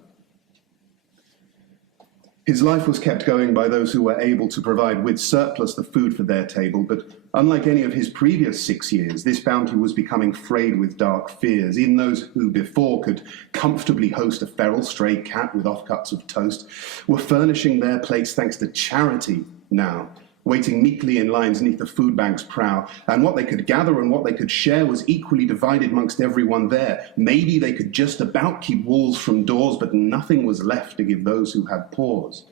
His life was kept going by those who were able to provide with surplus the food for their table, but unlike any of his previous 6 years, this bounty was becoming frayed with dark fears. Even those who before could comfortably host a feral stray cat with offcuts of toast were furnishing their plates thanks to charity now, waiting meekly in lines neath the food bank's prow, and what they could gather and what they could share was equally divided amongst everyone there. Maybe they could just about keep walls from doors, but nothing was left to give those who had pause.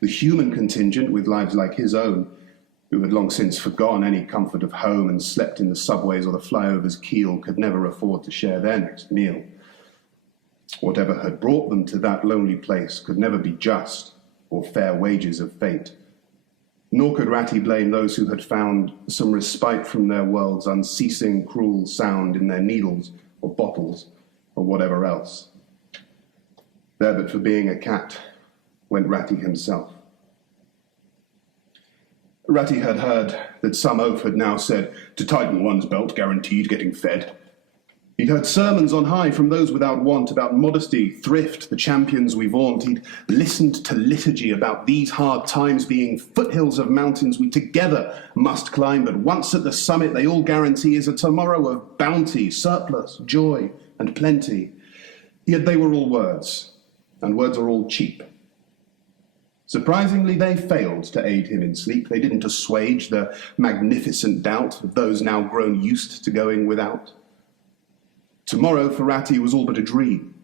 The human contingent, with lives like his own, who had long since forgone any comfort of home and slept in the subways or the flyover's keel, could never afford to share their next meal. Whatever had brought them to that lonely place could never be just or fair wages of fate. Nor could Ratty blame those who had found some respite from their world's unceasing cruel sound in their needles or bottles or whatever else. There but for being a cat went Ratty himself. Ratty had heard that some oaf had now said, to tighten one's belt, guaranteed getting fed. He'd heard sermons on high from those without want about modesty, thrift, the champions we vaunt. He'd listened to liturgy about these hard times being foothills of mountains we together must climb, but once at the summit they all guarantee is a tomorrow of bounty, surplus, joy, and plenty. Yet they were all words, and words are all cheap. Surprisingly, they failed to aid him in sleep. They didn't assuage the magnificent doubt of those now grown used to going without. Tomorrow for Ratty was all but a dream,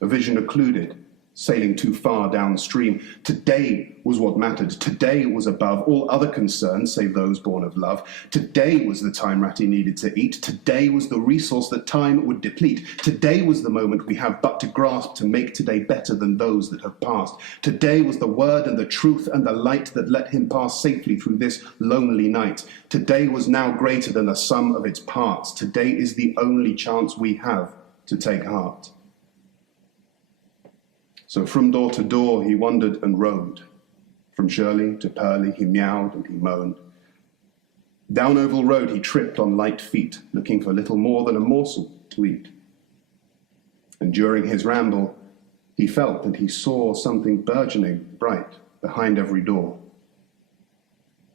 a vision occluded, sailing too far downstream. Today was what mattered. Today was above all other concerns, save those born of love. Today was the time Ratty needed to eat. Today was the resource that time would deplete. Today was the moment we have but to grasp to make today better than those that have passed. Today was the word and the truth and the light that let him pass safely through this lonely night. Today was now greater than the sum of its parts. Today is the only chance we have to take heart. So from door to door he wandered and roamed. From Shirley to Purley he meowed and he moaned. Down Oval Road he tripped on light feet, looking for little more than a morsel to eat. And during his ramble he felt that he saw something burgeoning bright behind every door.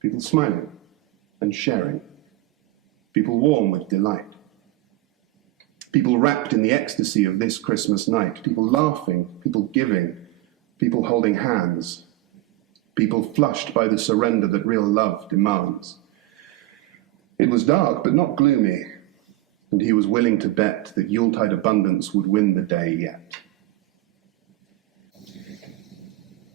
People smiling and sharing. People warm with delight. People wrapped in the ecstasy of this Christmas night, people laughing, people giving, people holding hands, people flushed by the surrender that real love demands. It was dark, but not gloomy, and he was willing to bet that Yuletide abundance would win the day yet.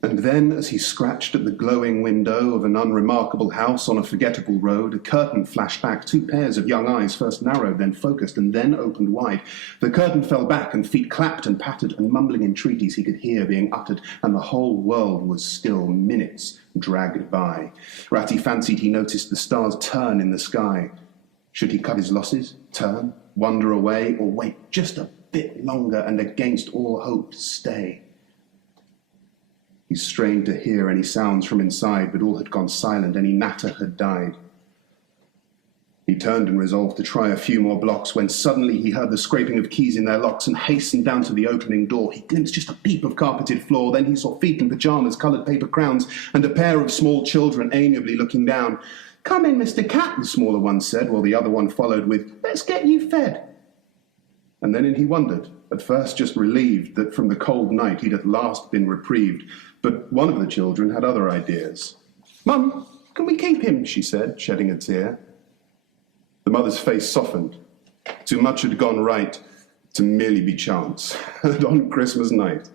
And then, as he scratched at the glowing window of an unremarkable house on a forgettable road, a curtain flashed back. 2 pairs of young eyes first narrowed, then focused, and then opened wide. The curtain fell back, and feet clapped and pattered, and mumbling entreaties he could hear being uttered, and the whole world was still. Minutes dragged by. Ratty fancied he noticed the stars turn in the sky. Should he cut his losses, turn, wander away, or wait just a bit longer and against all hope stay? He strained to hear any sounds from inside, but all had gone silent, any natter had died. He turned and resolved to try a few more blocks, when suddenly he heard the scraping of keys in their locks and hastened down to the opening door. He glimpsed just a peep of carpeted floor, then he saw feet in pyjamas, coloured paper crowns, and a pair of small children amiably looking down. "Come in, Mr. Cat," the smaller one said, while the other one followed with, "Let's get you fed." And then in he wandered, at first just relieved that from the cold night he'd at last been reprieved. But one of the children had other ideas. "Mum, can we keep him?" she said, shedding a tear. The mother's face softened. Too much had gone right to merely be chance, and on Christmas night.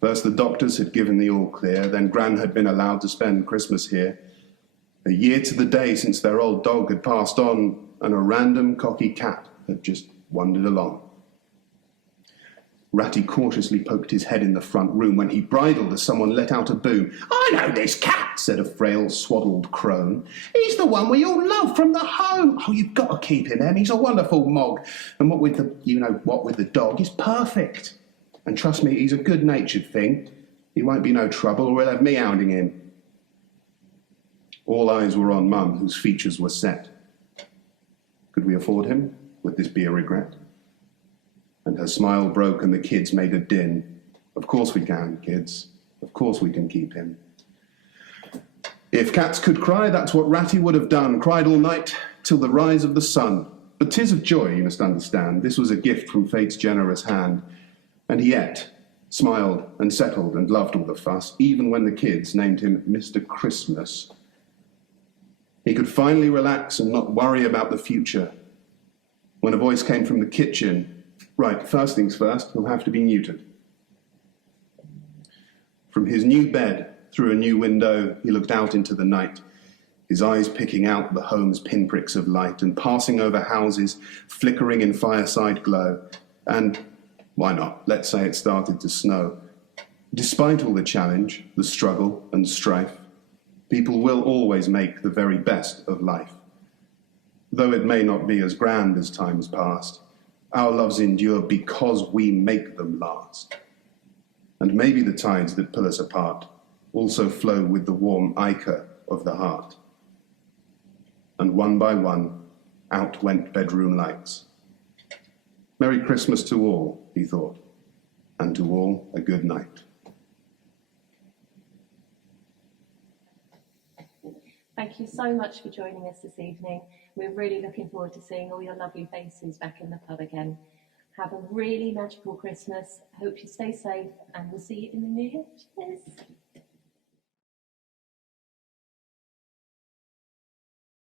First the doctors had given the all clear, then Gran had been allowed to spend Christmas here. A year to the day since their old dog had passed on, and a random cocky cat had just wandered along. Ratty cautiously poked his head in the front room when he bridled as someone let out a boom. "I know this cat," said a frail, swaddled crone. "He's the one we all love from the home. Oh, you've got to keep him, Em. He's a wonderful mog. And what with the, with the dog, he's perfect. And trust me, he's a good-natured thing. He won't be no trouble, or he'll have me hounding him." All eyes were on Mum, whose features were set. Could we afford him? Would this be a regret? And her smile broke and the kids made a din. "Of course we can, kids. Of course we can keep him." If cats could cry, that's what Ratty would have done, cried all night till the rise of the sun. But 'tis of joy, you must understand. This was a gift from fate's generous hand. And he ate, smiled and settled and loved all the fuss, even when the kids named him Mr. Christmas. He could finally relax and not worry about the future. When a voice came from the kitchen, right, first things first, he'll have to be neutered. From his new bed, through a new window, he looked out into the night, his eyes picking out the home's pinpricks of light and passing over houses, flickering in fireside glow. And, why not, let's say it started to snow. Despite all the challenge, the struggle and strife, people will always make the very best of life. Though it may not be as grand as times past, our loves endure because we make them last. And maybe the tides that pull us apart also flow with the warm ichor of the heart. And one by one, out went bedroom lights. Merry Christmas to all, he thought, and to all a good night. Thank you so much for joining us this evening. We're really looking forward to seeing all your lovely faces back in the pub again. Have a really magical Christmas. Hope you stay safe, and we'll see you in the new year. Cheers.